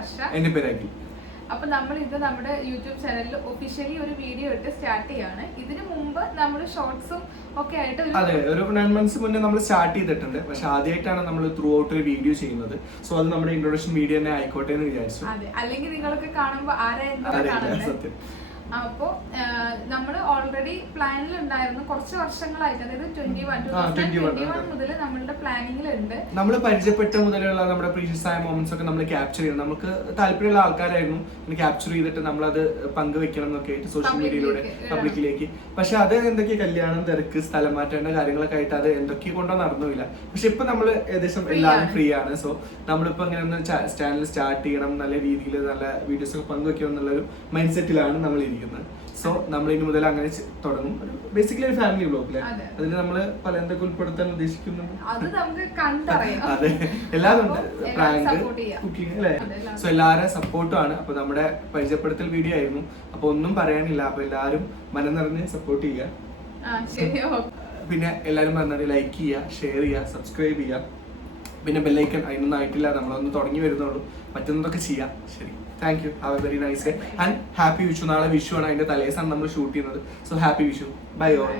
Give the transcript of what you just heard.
ഹർഷ. എന്റെ പേര് അഖിൽ. അപ്പൊ നമ്മൾ ഇത് നമ്മുടെ യൂട്യൂബ് ചാനലിൽ ഒഫീഷ്യലി ഒരു വീഡിയോ ഇട്ട് സ്റ്റാർട്ട് ചെയ്യാണ്. ഇതിനു മുമ്പ് നമ്മൾ ഷോർട്സും ഒക്കെ ആയിട്ട് അതെ, ഒരു 9 months മുന്നേ നമ്മൾ സ്റ്റാർട്ട് ചെയ്തിട്ടുണ്ട്. പക്ഷെ ആദ്യമായിട്ടാണ് നമ്മൾ ത്രൂ ഔട്ട് ഒരു വീഡിയോ ചെയ്യുന്നത്. സോ അത് നമ്മുടെ ഇൻട്രൊഡക്ഷൻ വീഡിയോ തന്നെ ആയിക്കോട്ടെ എന്ന് വിചാരിച്ചു. അതെ, അല്ലെങ്കിൽ നിങ്ങളൊക്കെ കാണുമ്പോൾ ആരായിരുന്നു. അപ്പോ നമ്മൾ ഓൾറെഡി പ്ലാനിൽ ഉണ്ടായിരുന്നു കുറച്ച് വർഷങ്ങളായിട്ട്, അതായത് 2021 മുതൽ നമ്മളുടെ പ്ലാനിങ്ങിലുണ്ട്. നമ്മൾ പരിചയപ്പെട്ട മുതലുള്ള നമ്മുടെ പ്രീഷ്യസ് ആയ മൊമെന്റ്സ് ഒക്കെ നമ്മൾ ക്യാപ്ചർ ചെയ്യണം. നമുക്ക് താല്പര്യമുള്ള ആൾക്കാരായിരുന്നു ക്യാപ്ചർ ചെയ്തിട്ട് നമ്മളത് പങ്കുവെക്കണം എന്നൊക്കെ ആയിട്ട് സോഷ്യൽ മീഡിയയിലൂടെ പബ്ലിക്കിലേക്ക്. പക്ഷെ അത് എന്തൊക്കെ കല്യാണം, തിരക്ക്, സ്ഥലം മാറ്റേണ്ട കാര്യങ്ങളൊക്കെ ആയിട്ട് അത് എന്തൊക്കെ കൊണ്ടോ നടന്നില്ല. പക്ഷെ ഇപ്പൊ നമ്മൾ ഏകദേശം എല്ലാവരും ഫ്രീ ആണ്. സോ നമ്മളിപ്പോ ഇങ്ങനെ ഒന്ന് ചാനൽ സ്റ്റാർട്ട് ചെയ്യണം, നല്ല രീതിയിൽ നല്ല വീഡിയോസ് ഒക്കെ പങ്കുവെക്കണം എന്നുള്ളൊരു മൈൻഡ് സെറ്റിലാണ് നമ്മൾ ഇരിക്കുന്നത്. സോ നമ്മൾ ഇനി മുതൽ അങ്ങനെ തുടങ്ങും. ബേസിക്കലി ഒരു ഫാമിലി ബ്ലോഗ് അതിൽ നമ്മൾ പല എന്തൊക്കെ ഉൾപ്പെടുത്താൻ ഉദ്ദേശിക്കുന്നുണ്ട്. അതെ, എല്ലാവരും പ്രാങ്ക്, കുക്കിംഗ് അല്ലേ. സോ എല്ലാവരും സപ്പോർട്ടും ആണ്. അപ്പൊ നമ്മുടെ പരിചയപ്പെടുത്തൽ വീഡിയോ ആയിരുന്നു. അപ്പൊ ഒന്നും പറയാനില്ല. അപ്പൊ എല്ലാവരും മനം നിറഞ്ഞ് സപ്പോർട്ട് ചെയ്യുക. പിന്നെ എല്ലാവരും പറഞ്ഞാൽ ലൈക്ക് ചെയ്യുക, ഷെയർ ചെയ്യുക, സബ്സ്ക്രൈബ് ചെയ്യുക. പിന്നെ ബെല്ലൈക്കൺ അതിനൊന്നും ആയിട്ടില്ല, നമ്മളൊന്ന് തുടങ്ങി വരുന്നുള്ളൂ. പറ്റുന്നതൊക്കെ ചെയ്യാം. ശരി, thank you. Have a very nice day and happy Vishu. നാളെ വിഷു ആണ്, അതിന്റെ തലേസാണ് നമ്മൾ ഷൂട്ട് ചെയ്യുന്നത്. So happy Vishu. Bye all.